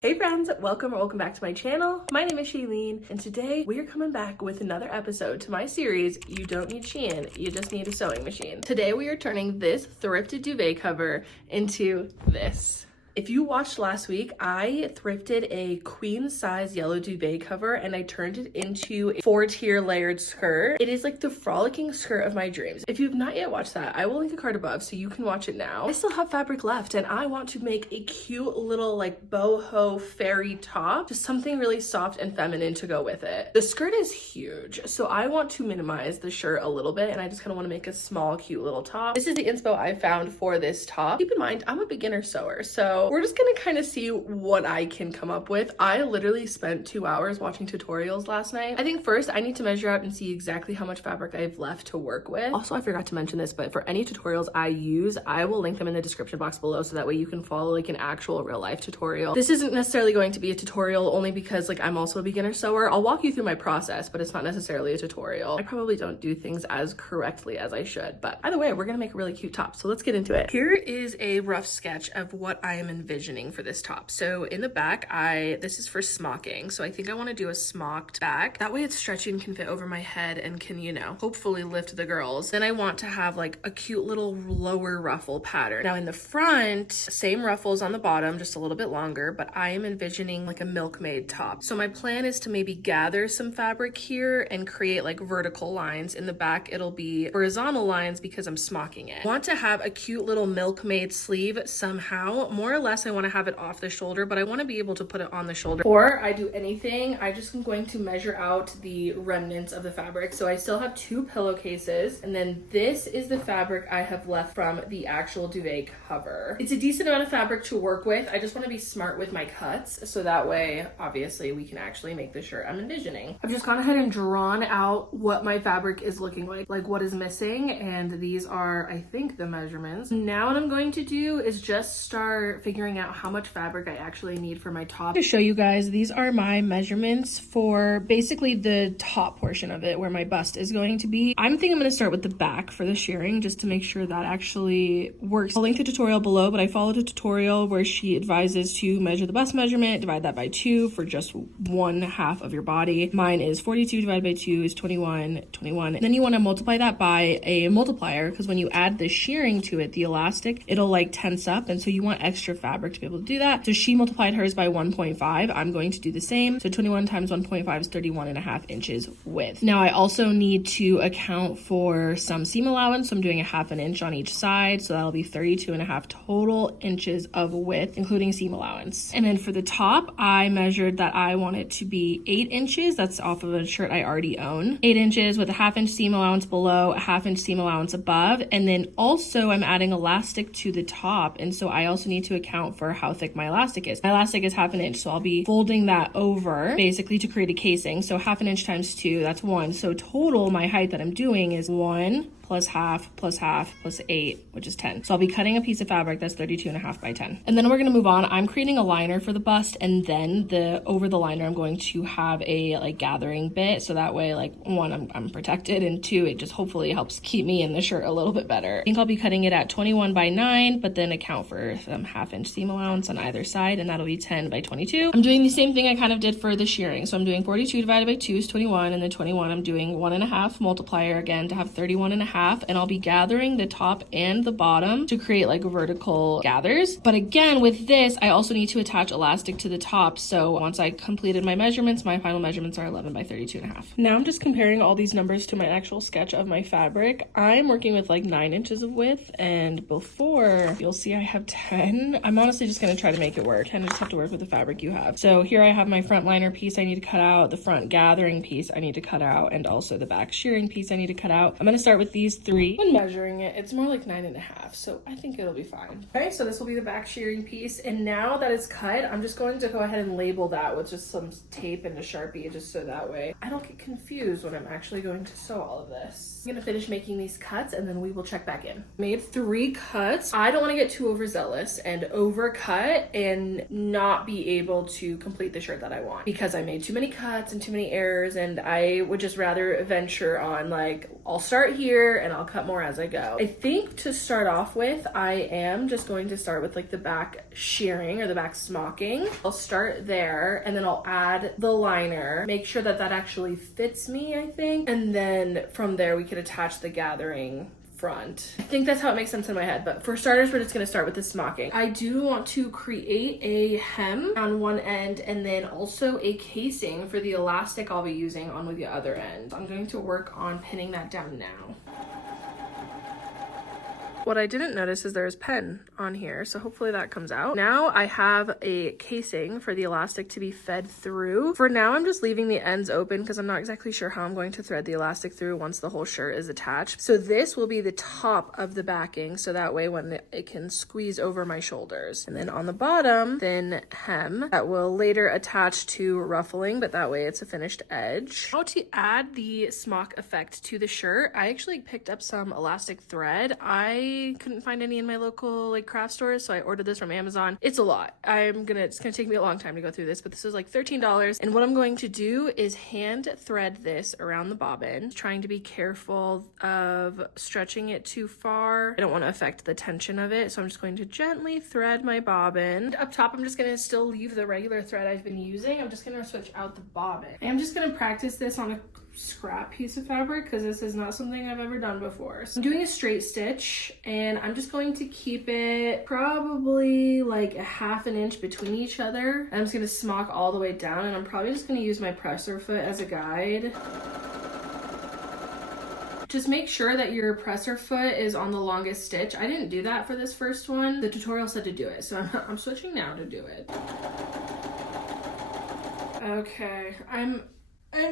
Hey friends, welcome back to my channel. My name is Shein, and today we are coming back with another episode to my series, You Don't Need Shein, You Just Need a Sewing Machine. Today we are turning this thrifted duvet cover into this. If you watched last week, I thrifted a queen size yellow duvet cover and I turned it into a 4-tier layered skirt. It is like the frolicking skirt of my dreams. If you've not yet watched that, I will link a card above so you can watch it now. I still have fabric left and I want to make a cute little like boho fairy top, just something really soft and feminine to go with it. The skirt is huge, so I want to minimize the shirt a little bit and I just kind of want to make a small cute little top. This is the inspo I found for this top. Keep in mind, I'm a beginner sewer, so we're just gonna kind of see what I can come up with. I literally spent 2 hours watching tutorials last night. I think first I need to measure out and see exactly how much fabric I have left to work with. Also, I forgot to mention this, but for any tutorials I use, I will link them in the description box below so that way you can follow like an actual real life tutorial. This isn't necessarily going to be a tutorial only because like I'm also a beginner sewer. I'll walk you through my process, but it's not necessarily a tutorial. I probably don't do things as correctly as I should, but either way, we're gonna make a really cute top. So let's get into it. Here is a rough sketch of what I am envisioning for this top. So in the back, this is for smocking. So I think I want to do a smocked back. That way it's stretchy and can fit over my head and can, you know, hopefully lift the girls. Then I want to have like a cute little lower ruffle pattern. Now in the front, same ruffles on the bottom, just a little bit longer, but I am envisioning like a milkmaid top. So my plan is to maybe gather some fabric here and create like vertical lines. In the back, it'll be horizontal lines because I'm smocking it. I want to have a cute little milkmaid sleeve somehow. More or less, I want to have it off the shoulder, but I want to be able to put it on the shoulder. Before I do anything, I just am going to measure out the remnants of the fabric. So I still have 2 pillowcases, and then this is the fabric I have left from the actual duvet cover. It's a decent amount of fabric to work with. I just want to be smart with my cuts, so that way, obviously, we can actually make the shirt I'm envisioning. I've just gone ahead and drawn out what my fabric is looking like what is missing, and these are, I think, the measurements. Now what I'm going to do is just start figuring out how much fabric I actually need for my top. To show you guys, these are my measurements for basically the top portion of it where my bust is going to be. I'm thinking I'm going to start with the back for the shirring just to make sure that actually works. I'll link the tutorial below, but I followed a tutorial where she advises to measure the bust measurement, divide that by 2 for just 1/2 of your body. Mine is 42 divided by 2 is 21. And then you want to multiply that by a multiplier because when you add the shirring to it, the elastic, it'll like tense up, and so you want extra fabric to be able to do that. So she multiplied hers by 1.5. I'm going to do the same. So 21 times 1.5 is 31.5 inches width. Now I also need to account for some seam allowance. So I'm doing 1/2 inch on each side. So that'll be 32.5 total inches of width, including seam allowance. And then for the top, I measured that I want it to be 8 inches. That's off of a shirt I already own. 8 inches with a 1/2 inch seam allowance below, a 1/2 inch seam allowance above. And then also I'm adding elastic to the top. And so I also need to account for how thick my elastic is. My elastic is 1/2 inch, so I'll be folding that over basically to create a casing. So 1/2 inch times 2, that's 1. So total, my height that I'm doing is 1 plus 1/2 plus 1/2 plus 8, which is 10. So I'll be cutting a piece of fabric that's 32.5 by 10. And then we're gonna move on. I'm creating a liner for the bust, and then over the liner, I'm going to have a like gathering bit. So that way, like 1, I'm protected, and 2, it just hopefully helps keep me in the shirt a little bit better. I think I'll be cutting it at 21 by 9, but then account for some 1/2 inch seam allowance on either side, and that'll be 10 by 22. I'm doing the same thing I kind of did for the shirring. So I'm doing 42 divided by 2 is 21, and then 21, I'm doing 1.5 multiplier again to have 31.5. And I'll be gathering the top and the bottom to create like vertical gathers. But again, with this, I also need to attach elastic to the top. So once I completed my measurements, my final measurements are 11 by 32.5. Now I'm just comparing all these numbers to my actual sketch of my fabric. I'm working with like 9 inches of width, and before you'll see I have 10. I'm honestly just going to try to make it work, and just have to work with the fabric you have. So here I have my front liner piece I need to cut out, the front gathering piece I need to cut out, and also the back shirring piece I need to cut out. I'm going to start with these 3. When measuring it, it's more like 9.5, so I think it'll be fine. Okay, so this will be the back shirring piece, and now that it's cut, I'm just going to go ahead and label that with just some tape and a Sharpie, just so that way I don't get confused when I'm actually going to sew all of this. I'm gonna finish making these cuts, and then we will check back in. Made 3 cuts. I don't want to get too overzealous and overcut and not be able to complete the shirt that I want, because I made too many cuts and too many errors, and I would just rather venture on like, I'll start here and I'll cut more as I go. I think to start off with, I am just going to start with like the back shirring or the back smocking. I'll start there and then I'll add the liner, make sure that that actually fits me, I think. And then from there we could attach the gathering front. I think that's how it makes sense in my head, but for starters, we're just gonna start with the smocking. I do want to create a hem on one end and then also a casing for the elastic I'll be using on the other end. I'm going to work on pinning that down now. What I didn't notice is there's pen on here, so hopefully that comes out. Now I have a casing for the elastic to be fed through. For now, I'm just leaving the ends open because I'm not exactly sure how I'm going to thread the elastic through once the whole shirt is attached. So this will be the top of the backing, so that way when it can squeeze over my shoulders. And then on the bottom, thin hem that will later attach to ruffling, but that way it's a finished edge. How to add the smock effect to the shirt, I actually picked up some elastic thread. I couldn't find any in my local like craft stores, so I ordered this from Amazon. It's a lot. It's gonna take me a long time to go through this, but this is like $13. And what I'm going to do is hand thread this around the bobbin, trying to be careful of stretching it too far. I don't want to affect the tension of it, so I'm just going to gently thread my bobbin. And up top, I'm just gonna still leave the regular thread I've been using. I'm just gonna switch out the bobbin. I'm just gonna practice this on a scrap piece of fabric because this is not something I've ever done before. So I'm doing a straight stitch and I'm just going to keep it probably like a ½ inch between each other. I'm just going to smock all the way down, and I'm probably just going to use my presser foot as a guide. Just make sure that your presser foot is on the longest stitch. I didn't do that for this first one. The tutorial said to do it, so I'm switching now to do it. Okay, I'm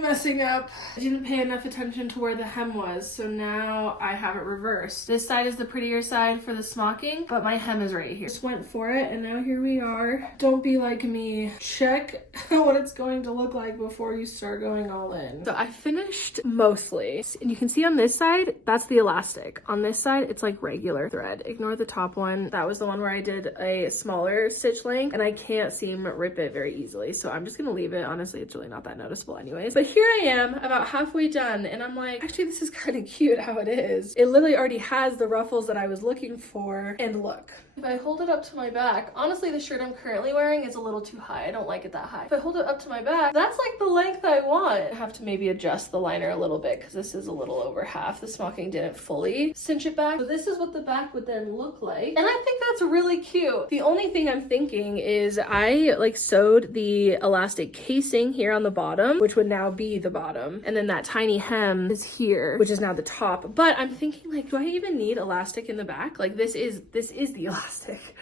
messing up. I didn't pay enough attention to where the hem was, so now I have it reversed. This side is the prettier side for the smocking, but my hem is right here. Just went for it, and now here we are. Don't be like me. Check what it's going to look like before you start going all in. So I finished mostly, and you can see on this side, that's the elastic. On this side, it's like regular thread. Ignore the top one. That was the one where I did a smaller stitch length, and I can't seem rip it very easily, so I'm just gonna leave it. Honestly, it's really not that noticeable anyways. But here I am about halfway done, and I'm like, actually this is kind of cute how it is. It literally already has the ruffles that I was looking for, and look. If I hold it up to my back, honestly the shirt I'm currently wearing is a little too high. I don't like it that high. If I hold it up to my back, that's like the length I want. I have to maybe adjust the liner a little bit because this is a little over half. The smocking didn't fully cinch it back. So this is what the back would then look like. And I think that's really cute. The only thing I'm thinking is I like sewed the elastic casing here on the bottom, which would now be the bottom. And then that tiny hem is here, which is now the top. But I'm thinking like, do I even need elastic in the back? Like this is the elastic.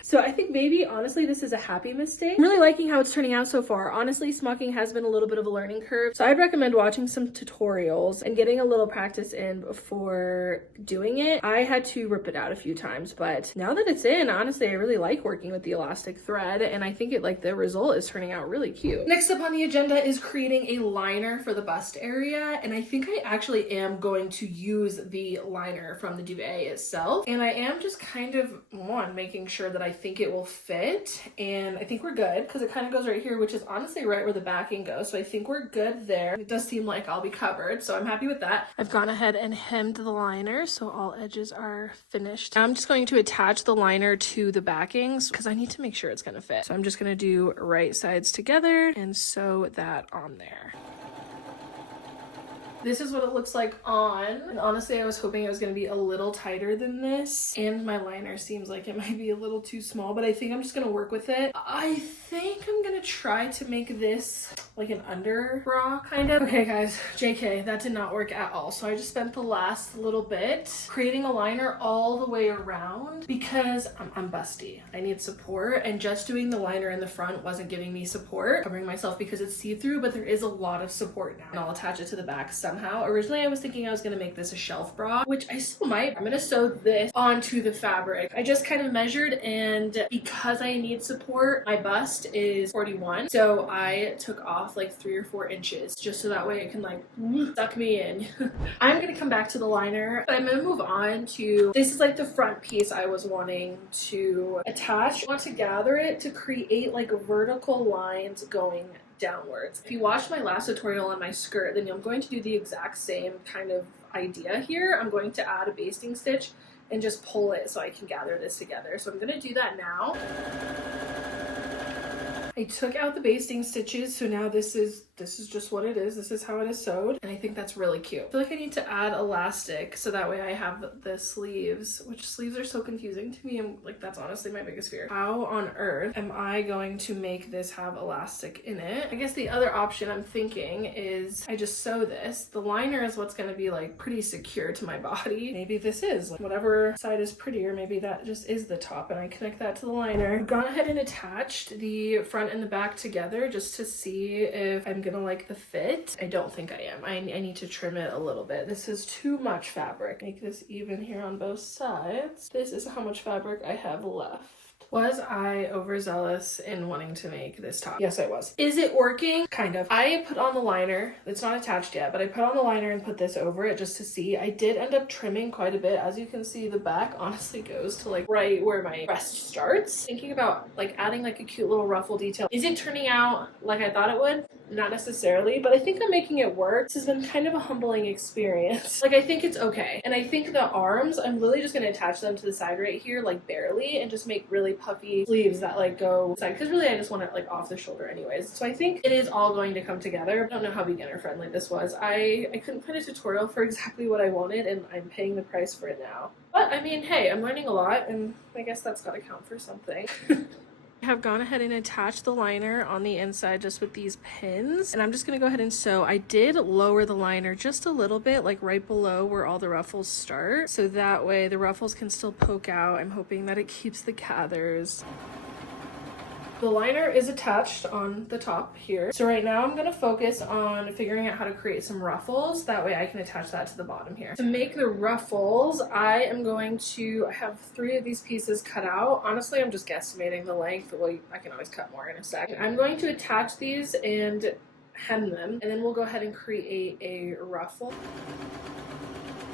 So I think maybe honestly this is a happy mistake. I'm really liking how it's turning out so far. Honestly, smocking has been a little bit of a learning curve, so I'd recommend watching some tutorials and getting a little practice in before doing it. I had to rip it out a few times, but now that it's in, honestly I really like working with the elastic thread, and I think the result is turning out really cute. Next up on the agenda is creating a liner for the bust area, and I think I actually am going to use the liner from the duvet itself, and I am just kind of making sure that I think it will fit, and I think we're good because it kind of goes right here, which is honestly right where the backing goes, so I think we're good there. It does seem like I'll be covered, so I'm happy with that. I've gone ahead and hemmed the liner so all edges are finished. Now I'm just going to attach the liner to the backings because I need to make sure it's going to fit, so I'm just going to do right sides together and sew that on there. This is what it looks like on, and honestly I was hoping it was going to be a little tighter than this, and my liner seems like it might be a little too small, but I think I'm just going to work with it. I think I'm going to try to make this like an under bra kind of. Okay guys, JK, that did not work at all, so I just spent the last little bit creating a liner all the way around because I'm busty. I need support, and just doing the liner in the front wasn't giving me support. Covering myself because it's see-through, but there is a lot of support now, and I'll attach it to the back somehow. Originally I was thinking I was going to make this a shelf bra, which I still might. I'm going to sew this onto the fabric. I just kind of measured, and because I need support, my bust is 41, so I took off cloth like 3 or 4 inches, just so that way it can like suck me in. I'm gonna come back to the liner, but I'm gonna move on to, this is like the front piece I was wanting to attach. I want to gather it to create like vertical lines going downwards. If you watched my last tutorial on my skirt, then I'm going to do the exact same kind of idea here. I'm going to add a basting stitch and just pull it so I can gather this together. So I'm gonna do that now. I took out the basting stitches, so now this is just what it is. This is how it is sewed, and I think that's really cute. I feel like I need to add elastic so that way I have the sleeves, which sleeves are so confusing to me, and like that's honestly my biggest fear. How on earth am I going to make this have elastic in it? I guess the other option I'm thinking is I just sew this. The liner is what's going to be like pretty secure to my body. Maybe this is like, whatever side is prettier, maybe that just is the top and I connect that to the liner. I've gone ahead and attached the front and the back together just to see if I'm gonna like the fit. I don't think I am. I need to trim it a little bit. This is too much fabric. Make this even here on both sides. This is how much fabric I have left. Was I overzealous in wanting to make this top? Yes, I was. Is it working? Kind of. I put on the liner. It's not attached yet, but I put on the liner and put this over it just to see. I did end up trimming quite a bit. As you can see, the back honestly goes to like right where my breast starts. Thinking about like adding like a cute little ruffle detail. Is it turning out like I thought it would? Not necessarily, but I think I'm making it work. This has been kind of a humbling experience. Like I think it's okay. And I think the arms, I'm literally just gonna attach them to the side right here, like barely, and just make really puffy sleeves that like go side, because really I just want it like off the shoulder anyways. So I think it is all going to come together. I don't know how beginner friendly this was. I couldn't find a tutorial for exactly what I wanted, and I'm paying the price for it now. But I mean, hey, I'm learning a lot, and I guess that's gotta count for something. I have gone ahead and attached the liner on the inside just with these pins, and I'm just gonna go ahead and sew. I did lower the liner just a little bit, like right below where all the ruffles start, so that way the ruffles can still poke out. I'm hoping that it keeps the gathers. The liner is attached on the top here. So right now I'm gonna focus on figuring out how to create some ruffles. That way I can attach that to the bottom here. To make the ruffles, I have 3 of these pieces cut out. Honestly, I'm just guesstimating the length. Well, I can always cut more in a sec. I'm going to attach these and hem them, and then we'll go ahead and create a ruffle.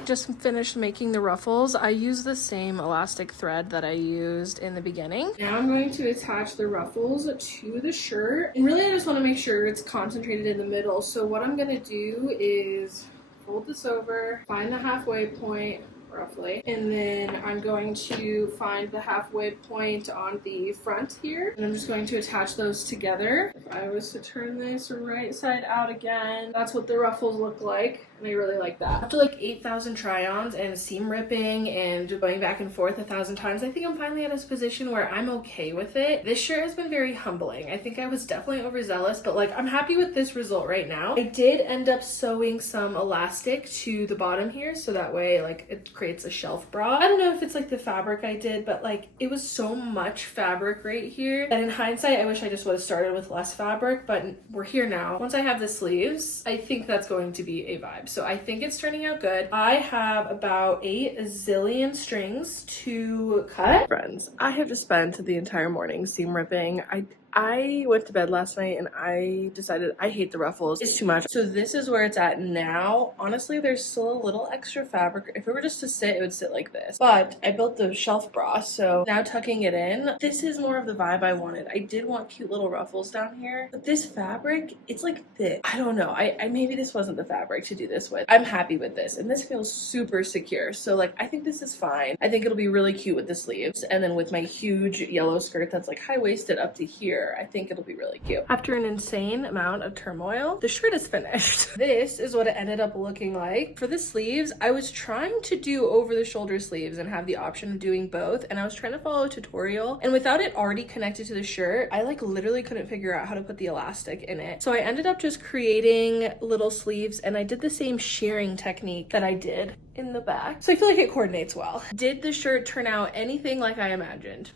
Just finished making the ruffles. I used the same elastic thread that I used in the beginning. Now I'm going to attach the ruffles to the shirt, and really I just want to make sure it's concentrated in the middle. So what I'm going to do is fold this over, find the halfway point roughly, and then I'm going to find the halfway point on the front here, and I'm just going to attach those together. If I was to turn this right side out again, that's what the ruffles look like, and I really like that. After like 8,000 try-ons and seam ripping and going back and forth 1,000 times, I think I'm finally at a position where I'm okay with it. This shirt has been very humbling. I think I was definitely overzealous, but like I'm happy with this result right now. I did end up sewing some elastic to the bottom here, so that way like it creates a shelf bra. I don't know if it's like the fabric I did, but like it was so much fabric right here, and in hindsight I wish I just would have started with less fabric, but we're here now. Once I have the sleeves, I think that's going to be a vibe. So I think it's turning out good. I have about 8 zillion strings to cut. Friends, I have just spent the entire morning seam ripping. I went to bed last night and I decided I hate the ruffles. It's too much. So this is where it's at now. Honestly, there's still a little extra fabric. If it were just to sit, it would sit like this. But I built the shelf bra, so now tucking it in, this is more of the vibe I wanted. I did want cute little ruffles down here, but this fabric, it's like thick. I don't know. I maybe this wasn't the fabric to do this with. I'm happy with this, and this feels super secure. So like, I think this is fine. I think it'll be really cute with the sleeves, and then with my huge yellow skirt that's like high-waisted up to here, I think it'll be really cute. After an insane amount of turmoil, the shirt is finished. This is what it ended up looking like. For the sleeves, I was trying to do over the shoulder sleeves and have the option of doing both, and I was trying to follow a tutorial, and without it already connected to the shirt, I like literally couldn't figure out how to put the elastic in it. So I ended up just creating little sleeves, and I did the same shirring technique that I did in the back. So I feel like it coordinates well. Did the shirt turn out anything like I imagined?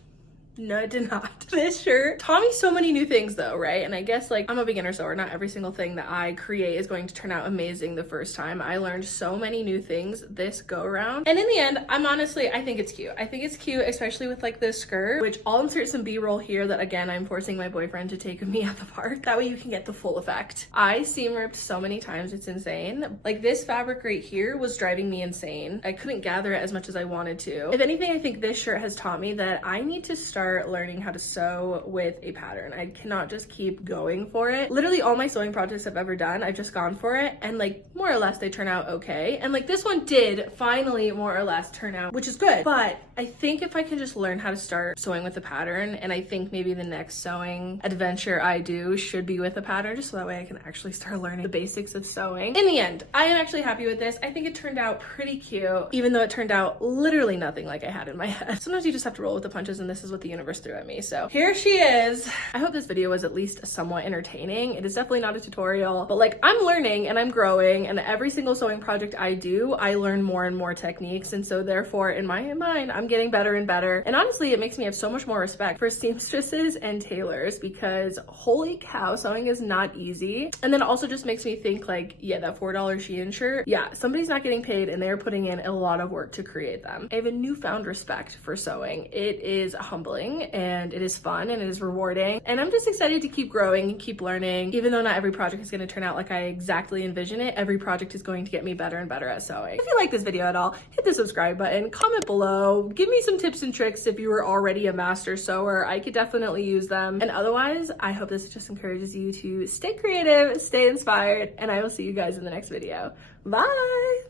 No, it did not. This shirt taught me so many new things though, right? And I guess like I'm a beginner sewer. Not every single thing that I create is going to turn out amazing the first time. I learned so many new things this go around. And in the end, I think it's cute. I think it's cute, especially with like this skirt, which I'll insert some B-roll here that again, I'm forcing my boyfriend to take of me at the park. That way you can get the full effect. I seam ripped so many times, it's insane. Like this fabric right here was driving me insane. I couldn't gather it as much as I wanted to. If anything, I think this shirt has taught me that I need to start learning how to sew with a pattern. I cannot just keep going for it. Literally all my sewing projects I've ever done, I've just gone for it and like more or less they turn out okay. And like this one did finally more or less turn out, which is good. But I think if I can just learn how to start sewing with a pattern, and I think maybe the next sewing adventure I do should be with a pattern, just so that way I can actually start learning the basics of sewing. In the end, I am actually happy with this. I think it turned out pretty cute, even though it turned out literally nothing like I had in my head. Sometimes you just have to roll with the punches, and this is what the universe threw at me. So here she is. I hope this video was at least somewhat entertaining. It is definitely not a tutorial, but like I'm learning and I'm growing, and every single sewing project I do, I learn more and more techniques. And so therefore in my mind, I'm getting better and better. And honestly, it makes me have so much more respect for seamstresses and tailors, because holy cow, sewing is not easy. And then it also just makes me think like, yeah, that $4 Shein shirt, yeah, somebody's not getting paid and they're putting in a lot of work to create them. I have a newfound respect for sewing. It is humbling and it is fun and it is rewarding. And I'm just excited to keep growing and keep learning. Even though not every project is going to turn out like I exactly envision it, every project is going to get me better and better at sewing. If you like this video at all, hit the subscribe button, comment below, give me some tips and tricks if you were already a master sewer. I could definitely use them. And otherwise, I hope this just encourages you to stay creative, stay inspired, and I will see you guys in the next video. Bye!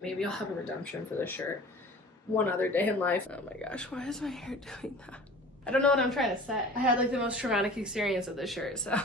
Maybe I'll have a redemption for this shirt one other day in life. Oh my gosh, why is my hair doing that? I don't know what I'm trying to say. I had like the most traumatic experience with this shirt, so.